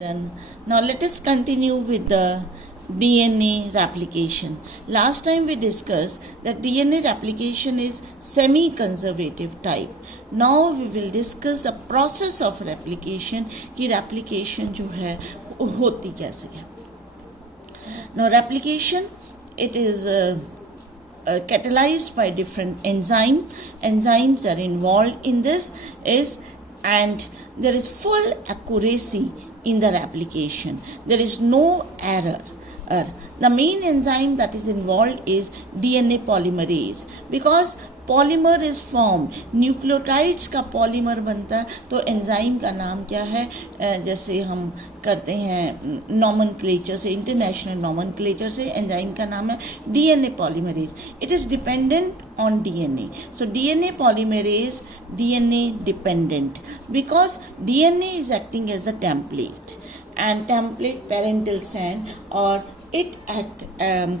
Then now let us continue with the DNA replication. Last time we discussed that DNA replication is semi-conservative type. Now we will discuss the process of replication कि replication जो है होती कैसे है. Now replication it is catalyzed by different enzymes are involved in this and there is full accuracy in the replication. There is no error. The main enzyme that is involved is DNA polymerase because polymer is form nucleotides का polymer बनता है तो enzyme का नाम क्या है जैसे हम करते हैं नॉमेनक्लेचर से इंटरनेशनल नॉमेनक्लेचर से एंजाइम का नाम है DNA polymerase it is dependent on DNA. So DNA polymerase DNA dependent because DNA is acting as the template and template parental strand or it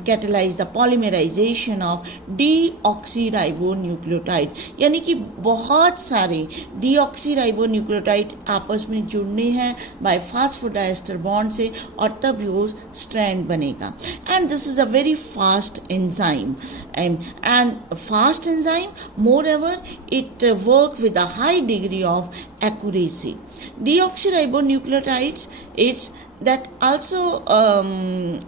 catalyze the polymerization of deoxyribonucleotide यानी कि बहुत सारे deoxyribonucleotide आपस में जुड़ने हैं by phosphodiester bond से और तब वो strand बनेगा and this is a very fast enzyme and fast enzyme moreover it work with a high degree of accuracy. Deoxyribonucleotides it's that also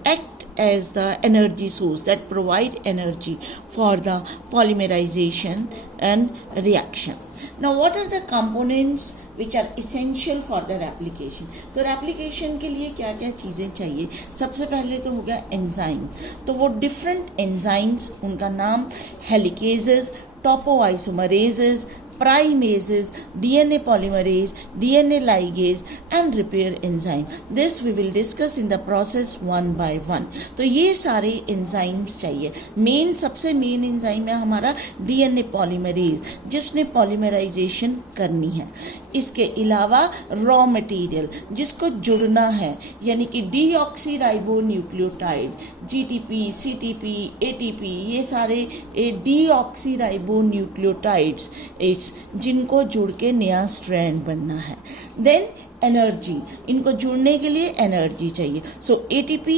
act as the energy source that provide energy for the polymerization and reaction. Now what are the components which are essential for the replication? तो replication के लिए क्या क्या चीज़ें चाहिए? सबसे पहले तो हो गया एंजाइम तो वो डिफरेंट एंजाइम्स उनका नाम हेलिकेजेस टोपोआइसोमरेजेस primases, DNA polymerase, DNA ligase and repair enzyme. This we will discuss in the process one by one. तो ये सारे enzymes चाहिए. सबसे मेन enzyme है हमारा DNA polymerase जिसने polymerization करनी है. इसके अलावा रॉ मटेरियल जिसको जुड़ना है यानी कि डीऑक्सीराइबोन्यूक्लियोटाइड GTP, CTP, ATP ये सारे डीऑक्सीराइबोन्यूक्लियोटाइड्स जिनको जुड़ के नया स्ट्रैंड बनना है. देन एनर्जी इनको जुड़ने के लिए एनर्जी चाहिए. सो ATP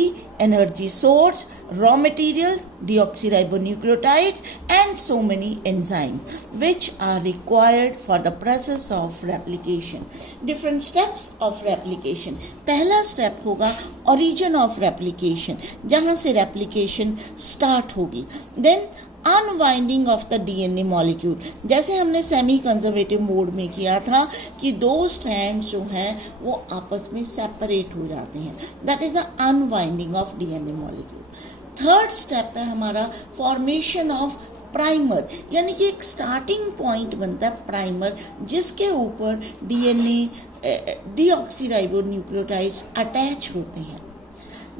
energy source raw materials deoxyribonucleotides and so many enzymes which are required for the process of replication. Different steps of replication. पहला स्टेप होगा origin of replication जहाँ से replication start होगी. Then unwinding of the DNA molecule जैसे हमने semi conservative mode में किया था कि दो स्ट्रैंड्स जो हैं वो आपस में सेपरेट हो जाते हैं. That is the unwinding of DNA molecule. Third step है हमारा फॉर्मेशन ऑफ प्राइमर यानी कि एक स्टार्टिंग पॉइंट बनता है प्राइमर जिसके ऊपर DNA डीऑक्सीराइबोन्यूक्लियोटाइड्स अटैच होते हैं.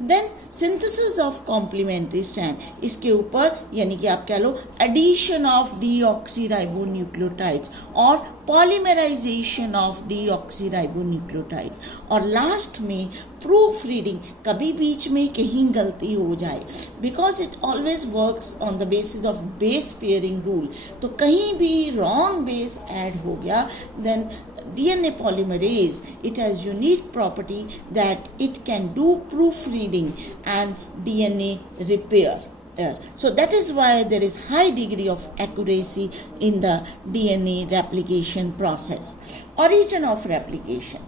Then synthesis of complementary strand इसके ऊपर यानी कि आप कह लो एडिशन ऑफ डीऑक्सीराइबोन्यूक्लियोटाइड्स और पॉलीमराइजेशन ऑफ डीऑक्सीराइबोन्यूक्लियोटाइड और लास्ट में प्रूफ रीडिंग कभी बीच में कहीं गलती हो जाए because it always works on the basis of base pairing rule तो कहीं भी रॉन्ग बेस ऐड हो गया then DNA polymerase it has unique property that it can do proofreading and DNA repair. So that is why there is high degree of accuracy in the DNA replication process. Origin of replication.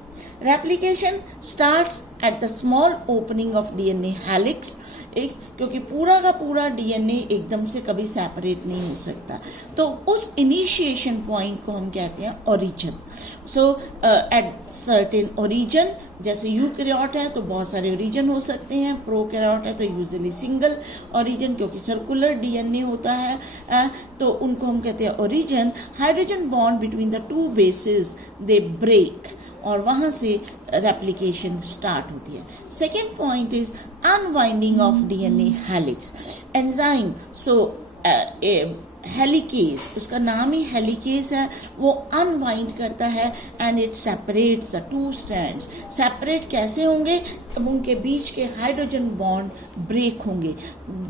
Replication starts at the small opening of DNA helix क्योंकि पूरा का पूरा DNA एकदम से कभी separate नहीं हो सकता तो उस इनिशिएशन पॉइंट को हम कहते हैं origin. So at certain origin जैसे यूकैरियोट है तो बहुत सारे ओरिजिन हो सकते हैं. प्रोकैरियोट है तो यूजुअली सिंगल ओरिजिन क्योंकि सर्कुलर DNA होता है तो उनको हम कहते हैं origin. Hydrogen bond between the two bases they break और वहाँ से रेप्लिकेशन स्टार्ट होती है. Second point is unwinding of DNA helix enzyme. So helicase उसका नाम ही हेलिकेज है वो अनवाइंड करता है and it separates the two strands. Separate कैसे होंगे जब उनके बीच के हाइड्रोजन बॉन्ड ब्रेक होंगे.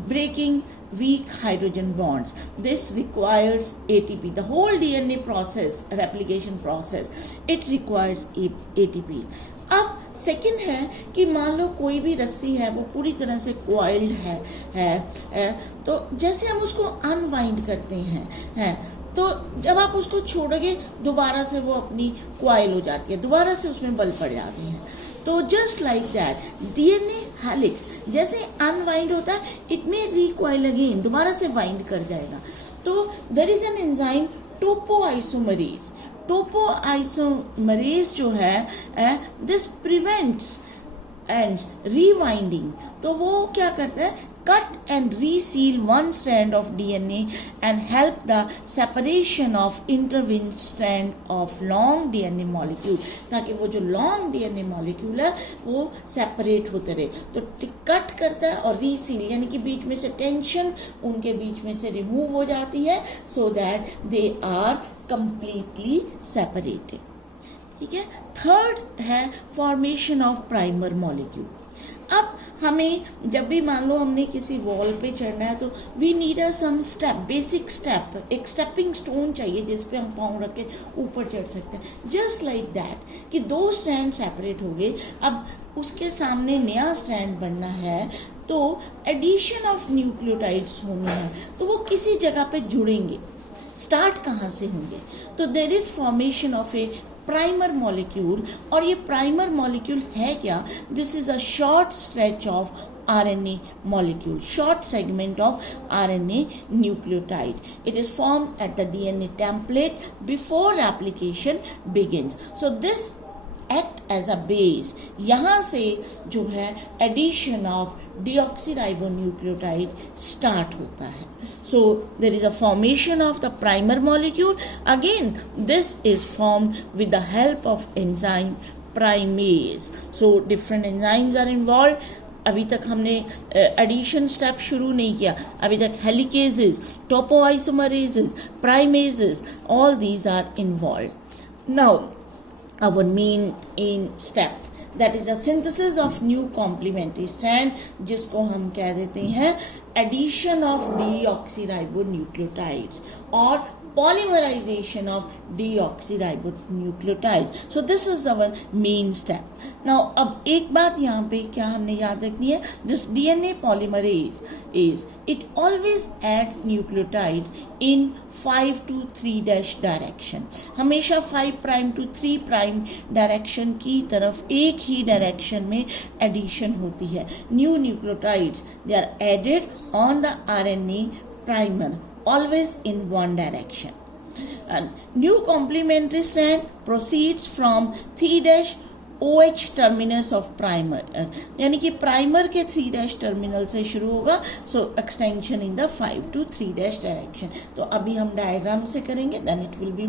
Breaking weak hydrogen bonds. This requires ATP. The whole DNA process, replication process, it requires ATP. अब सेकंड है कि मान लो कोई भी रस्सी है वो पूरी तरह से कॉइल्ड है, तो जैसे हम उसको अनवाइंड करते हैं, तो जब आप उसको छोड़ोगे दोबारा से वो अपनी कॉइल हो जाती है, दोबारा से उसमें बल पड़ जाते हैं। तो just like that DNA helix जैसे अनवाइंड होता है, इट मे रिकॉइल अगेन, दोबारा से वाइंड कर जाएगा। तो there is an enzyme topoisomerase. Topoisomerase जो है दिस प्रिवेंट्स एंड रीवाइंडिंग। तो वो क्या करता है, cut and reseal one strand of DNA and help the separation of intertwined strand of long DNA molecule, ताकि वो जो लॉन्ग डीएनए मॉलिक्यूल है वो सेपरेट होते रहे। तो कट करता है और रीसील यानी कि बीच में से टेंशन उनके बीच में से रिमूव हो जाती है, so that they are completely separated. ठीक है। थर्ड है फॉर्मेशन ऑफ प्राइमर मॉलिक्यूल। अब हमें जब भी मान लो हमने किसी वॉल पे चढ़ना है तो we need a some step, basic step, एक स्टेपिंग स्टोन चाहिए जिस पे हम पाँव रख के ऊपर चढ़ सकते हैं। जस्ट लाइक दैट कि दो स्ट्रैंड सेपरेट हो गए, अब उसके सामने नया स्ट्रैंड बनना है, तो एडिशन ऑफ न्यूक्लियोटाइड्स होने हैं, तो वो किसी जगह पे जुड़ेंगे। स्टार्ट कहाँ से होंगे? तो there is formation of a primer molecule. और ये प्राइमर मॉलिक्यूल है क्या? This is a short stretch of RNA molecule, short segment of RNA nucleotide. It is formed at the DNA template before application begins. So this act as a base. यहाँ से जो है addition of deoxyribonucleotide start होता है. So there is a formation of the primer molecule. Again, this is formed with the help of enzyme primase. So different enzymes are involved. अभी तक हमने addition step शुरू नहीं किया, अभी तक helicases, topoisomerases, primases, all these are involve. Now our main step, that is a synthesis of new complementary strand, जिसको हम कह देते हैं addition of deoxyribonucleotides और polymerization of deoxyribonucleotides. So this is our main step. Now अब एक बात यहाँ पे क्या हमने याद रखनी है, this DNA polymerase is it always adds nucleotides in 5 to 3' direction. हमेशा 5' to 3' डायरेक्शन की तरफ एक ही डायरेक्शन में एडिशन होती है। New nucleotides they are added on the RNA primer, always in one direction. And new complementary strand proceeds from 3' OH terminus of primer, यानी कि primer के 3' टर्मिनल से शुरू होगा, so extension in the 5 to 3' direction. तो अभी हम diagram से करेंगे, then it will be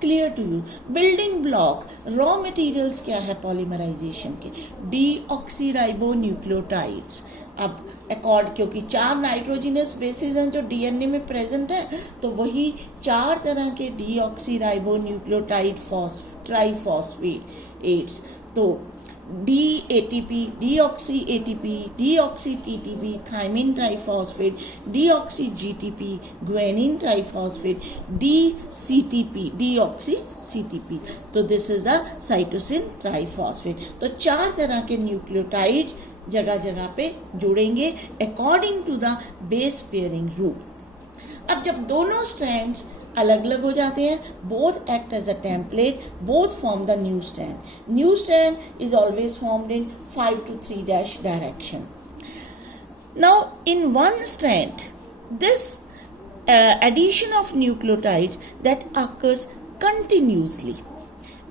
clear to you. Building block, raw materials क्या है पॉलीमराइजेशन के? डीऑक्सीराइबोन्यूक्लियोटाइड्स। अब एकॉर्ड, क्योंकि 4 नाइट्रोजिनस बेसिस हैं जो डीएनए में प्रेजेंट है, तो वही 4 तरह के डीऑक्सीराइबोन्यूक्लियोटाइड ट्राइफॉस्फेट, तो DATP, deoxy ATP, deoxy TTP, thymine triphosphate, deoxy GTP, guanine triphosphate, DCTP, deoxy CTP। तो this is the cytosine triphosphate. तो 4 तरह के न्यूक्लियोटाइड जगह जगह पे जुड़ेंगे according to the base pairing rule. अब जब दोनों स्ट्रैंड्स अलग अलग हो जाते हैं, both act as a template, both form the new strand. New strand is always formed in 5 to 3' direction. Now in one strand, this addition of nucleotides that occurs continuously,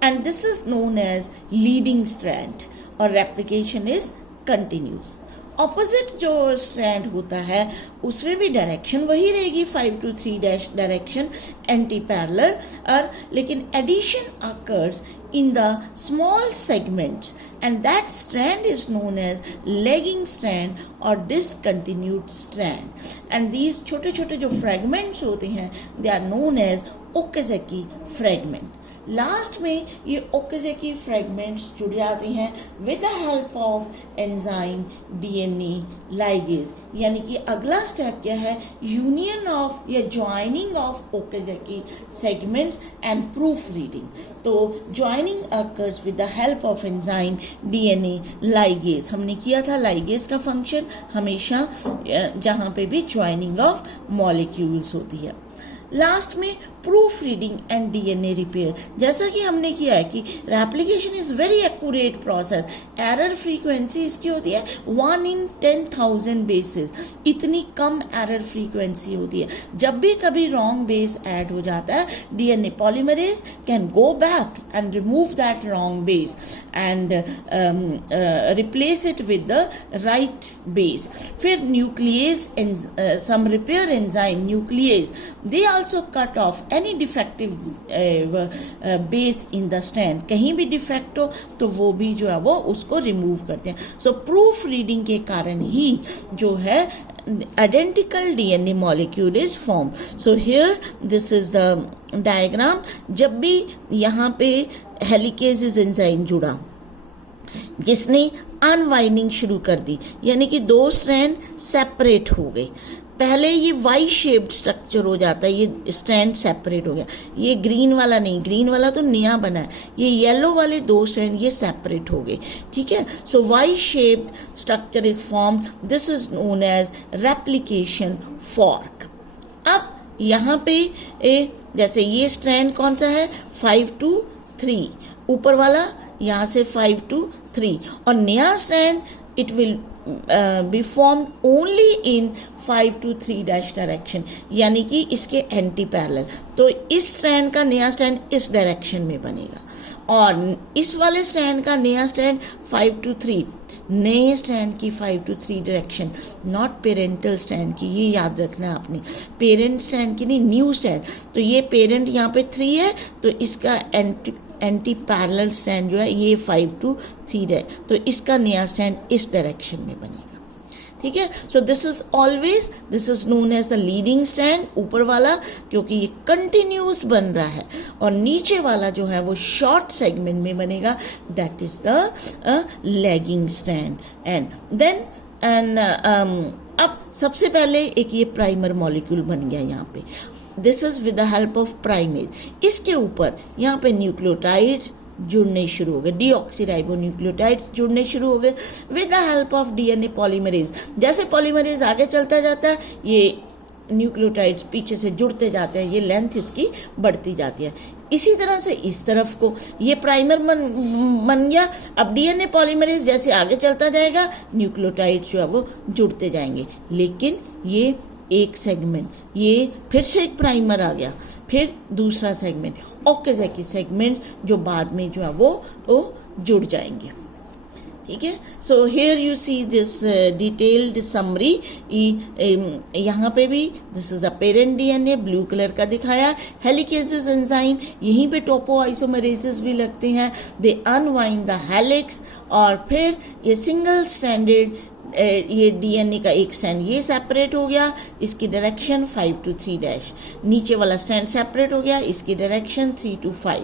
and this is known as leading strand, or replication is continuous. Opposite जो strand होता है उसमें भी direction वही रहेगी, 5 to 3' direction, anti parallel, और लेकिन addition occurs in the small segments and that strand is known as lagging strand और डिसकंटिन्यूड स्ट्रैंड। एंड दीज छोटे छोटे जो फ्रेगमेंट्स होते हैं they are known as Okazaki fragment. Last में ये ओकाज़की फ्रेगमेंट्स जुड़ जाते हैं with the help of enzyme DNA ligase. यानी कि अगला स्टेप क्या है, यूनियन ऑफ या joining of Okazaki segments and proof reading. तो joining occurs with the help of enzyme DNA ligase. हमने किया था लाइगेज का फंक्शन हमेशा जहाँ पे भी ज्वाइनिंग ऑफ मॉलिक्यूल्स होती है। लास्ट में proof reading and DNA repair. जैसा कि हमने किया है कि replication is very accurate process, error frequency इसकी होती है 1 in 10,000 बेसिस, इतनी कम एरर फ्रीक्वेंसी होती है। जब भी कभी रॉन्ग बेस ऐड हो जाता है, DNA polymerase can go back and remove that wrong base and replace it with the right base. फिर nuclease, some repair enzyme nuclease, they also cut off any defective base in the strand। कहीं भी defect हो तो वो भी जो है वो उसको रिमूव करते हैं। सो प्रूफ रीडिंग के कारण ही जो है identical DNA molecule is formed। So here this is the diagram। जब भी यहाँ पे हेलिकेज एंजाइम जुड़ा जिसने अनवाइंडिंग शुरू कर दी, यानी कि दो स्ट्रैंड सेपरेट हो गए। पहले ये वाई शेप्ड स्ट्रक्चर हो जाता है, ये स्ट्रैंड सेपरेट हो गया। ये ग्रीन वाला नहीं, ग्रीन वाला तो नया बना है। ये येलो वाले दो स्ट्रैंड ये सेपरेट हो गए, ठीक है। So Y shaped structure is formed, this is known as replication fork. अब यहाँ पे जैसे ये स्ट्रैंड कौन सा है, 5 to 3, ऊपर वाला यहाँ से 5 to 3, और नया strand it will B form only in 5 to 3 dash direction, यानी कि इसके एंटी पैरेलल। तो इस स्ट्रैंड का नया स्ट्रैंड इस डायरेक्शन में बनेगा, और इस वाले स्ट्रैंड का नया स्ट्रैंड 5 to 3, नए स्ट्रैंड की 5 to 3 direction, not parental strand की, ये याद रखना है आपने, पेरेंट स्ट्रैंड की नहीं, न्यू स्ट्रैंड। तो ये पेरेंट यहाँ पे 3 है, तो इसका एंटी पैरेलल स्ट्रैंड जो है ये 5 to 3 है, तो इसका नया स्ट्रैंड इस डायरेक्शन में बनेगा, ठीक है। So this is known as the leading strand, ऊपर वाला, क्योंकि ये कंटिन्यूस बन रहा है, और नीचे वाला जो है वो शॉर्ट सेगमेंट में बनेगा, that is the lagging strand. And then अब सबसे पहले एक ये प्राइमर मॉलिक्यूल बन गया यहाँ पे, this is with the help of primase. इसके ऊपर यहाँ पे न्यूक्लियोटाइड्स जुड़ने शुरू हो गए, डीऑक्सीराइबोन्यूक्लियोटाइड्स जुड़ने शुरू हो गए with the help of DNA polymerase. जैसे पॉलीमरेज आगे चलता जाता है, ये न्यूक्लियोटाइड्स पीछे से जुड़ते जाते हैं, ये लेंथ इसकी बढ़ती जाती है। इसी तरह से इस तरफ को ये प्राइमर बन गया। अब डीएनए पॉलीमरेज जैसे आगे चलता जाएगा, न्यूक्लियोटाइड्स जो है वो जुड़ते जाएंगे, लेकिन ये एक सेगमेंट, ये फिर से एक प्राइमर आ गया, फिर दूसरा सेगमेंट, ओकाज़की सेगमेंट, जो बाद में जो है वो जुड़ जाएंगे, ठीक है। So here you see this detailed summary. यहाँ पे भी this is the parent DNA, blue colour का दिखाया, हेलिकेजेस एंजाइम, यहीं पे टोपो आइसोमरेजेस भी लगते हैं, दे अनवाइंड द हेलिक्स, और फिर ये सिंगल स्ट्रैंडेड ये डीएनए का एक स्ट्रैंड ये सेपरेट हो गया, इसकी डायरेक्शन 5 to 3 डैश, नीचे वाला स्ट्रैंड सेपरेट हो गया, इसकी डायरेक्शन 3 to 5।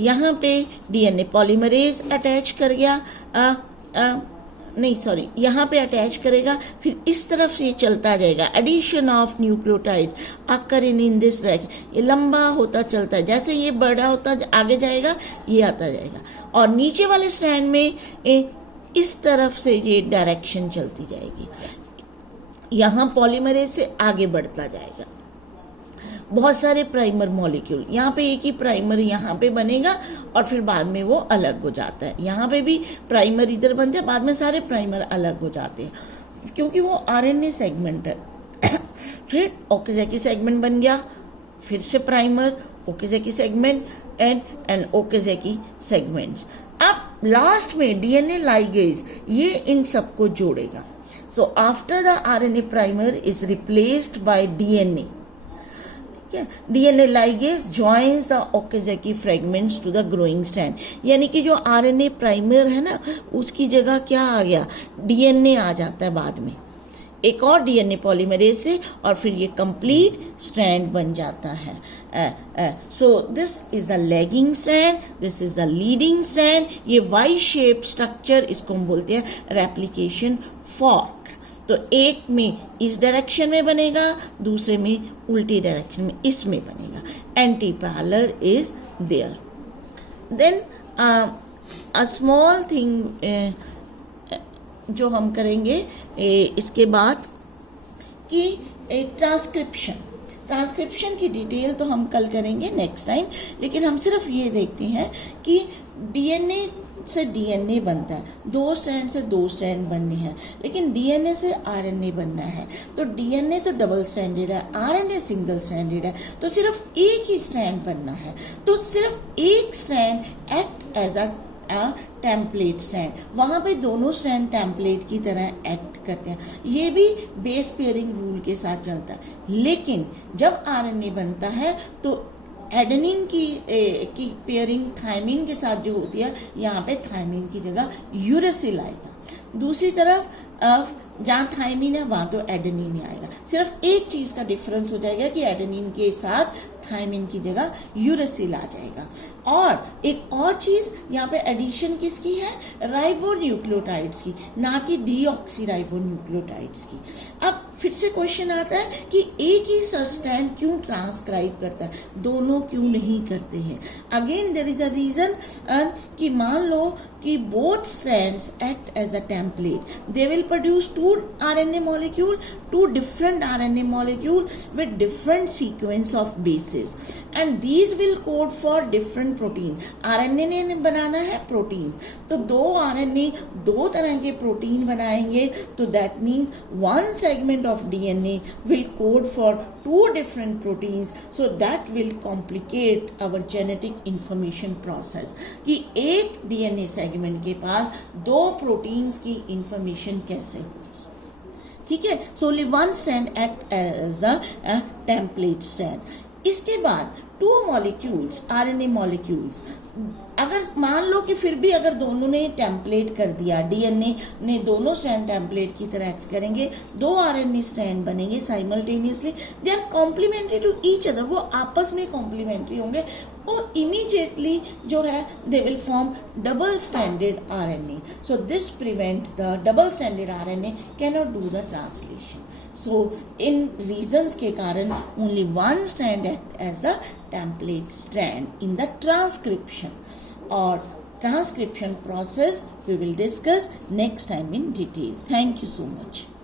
यहाँ पे डीएनए पॉलीमरेज अटैच कर गया, यहाँ पे अटैच करेगा, फिर इस तरफ से ये चलता जाएगा, addition of nucleotide occur in this direction, ये लंबा होता चलता है, जैसे ये बड़ा होता आगे जाएगा ये आता जाएगा, और नीचे वाले स्ट्रैंड में इस तरफ से ये डायरेक्शन चलती जाएगी, यहाँ पॉलीमरेज से आगे बढ़ता जाएगा। बहुत सारे प्राइमर मॉलिक्यूल, यहाँ पे एक ही प्राइमर यहाँ पे बनेगा और फिर बाद में वो अलग हो जाता है, यहाँ पे भी प्राइमर इधर बनते हैं, बाद में सारे प्राइमर अलग हो जाते हैं क्योंकि वो आरएनए सेगमेंट है। फिर ओकाज़की सेगमेंट बन गया, फिर से primer, Okazaki segment and Okazaki segments. अब लास्ट में डीएनए लाइगेज ये इन सबको जोड़ेगा। So after the RNA primer is replaced by DNA, DNA ligase joins the Okazaki fragments to the growing strand, यानी कि जो आरएनए प्राइमर है ना, उसकी जगह क्या आ गया, डीएनए आ जाता है बाद में। एक और डीएनए पॉलीमरेज से और फिर ये कंप्लीट स्ट्रैंड बन जाता है. So this is the lagging strand, this is the leading strand. ये वाई शेप स्ट्रक्चर, इसको हम बोलते हैं रेप्लिकेशन फॉर्क. तो एक में इस डायरेक्शन में बनेगा, दूसरे में उल्टी डायरेक्शन में इसमें बनेगा. Antiparallel is there. Then a small thing जो हम करेंगे इसके बाद कि ट्रांसक्रिप्शन की डिटेल तो हम कल करेंगे नेक्स्ट टाइम, लेकिन हम सिर्फ ये देखते हैं कि डीएनए से डीएनए बनता है, 2 स्ट्रैंड से 2 स्ट्रैंड बनने हैं, लेकिन डीएनए से आरएनए बनना है. तो डीएनए तो डबल स्ट्रैंडेड है, आरएनए सिंगल स्ट्रैंडेड है, तो सिर्फ एक ही स्ट्रैंड बनना है. तो सिर्फ एक strand act as a template strand, वहाँ पे दोनों स्ट्रैंड टेम्पलेट की तरह एक्ट करते हैं. ये भी बेस पेयरिंग रूल के साथ चलता है. लेकिन जब आरएनए बनता है तो एडेनिन की पेयरिंग थायमिन के साथ जो होती है, यहाँ पे थायमिन की जगह यूरेसिल आएगा. दूसरी तरफ जहाँ थायमिन है वहाँ तो एडेनिन आएगा. सिर्फ एक चीज़ का डिफरेंस हो जाएगा कि एडेनिन के साथ थायमिन की जगह यूरेसिल आ जाएगा. और एक और चीज़ यहाँ पे एडिशन किसकी है, राइबोन्यूक्लियोटाइड्स की, ना कि डीऑक्सीराइबोन्यूक्लियोटाइड्स की. अब फिर से क्वेश्चन आता है कि एक ही स्ट्रैंड क्यों ट्रांसक्राइब करता है, दोनों क्यों नहीं करते हैं. Again there is a reason कि मान लो कि both strands act as a template, they will produce 2 RNA molecule, 2 different RNA molecule with different sequence of bases, and these will code for different protein. RNA ने बनाना है protein, तो 2 RNA 2 तरह के protein बनाएंगे, तो that means one segment of DNA will code for 2 different proteins, so that will complicate our genetic information process कि एक DNA segment के पास 2 प्रोटीन्स की इंफॉर्मेशन कैसे होगी. ठीक है. So only one strand act as a template strand. इसके बाद 2 मॉलिक्यूल्स, आरएनए मॉलिक्यूल्स, अगर मान लो कि फिर भी अगर दोनों ने टेम्पलेट कर दिया, डीएनए ने दोनों स्ट्रैंड टेम्पलेट की तरह एक्ट करेंगे, 2 आरएनए स्ट्रैंड बनेंगे simultaneously, they are complementary to each other, वो आपस में कॉम्प्लीमेंट्री होंगे, और इमीडिएटली जो है they will form double standard RNA. So this prevent the double standard RNA cannot do the translation. So इन रीजंस के कारण only one strand act as a template strand in the transcription or transcription process we will discuss next time in detail. Thank you so much.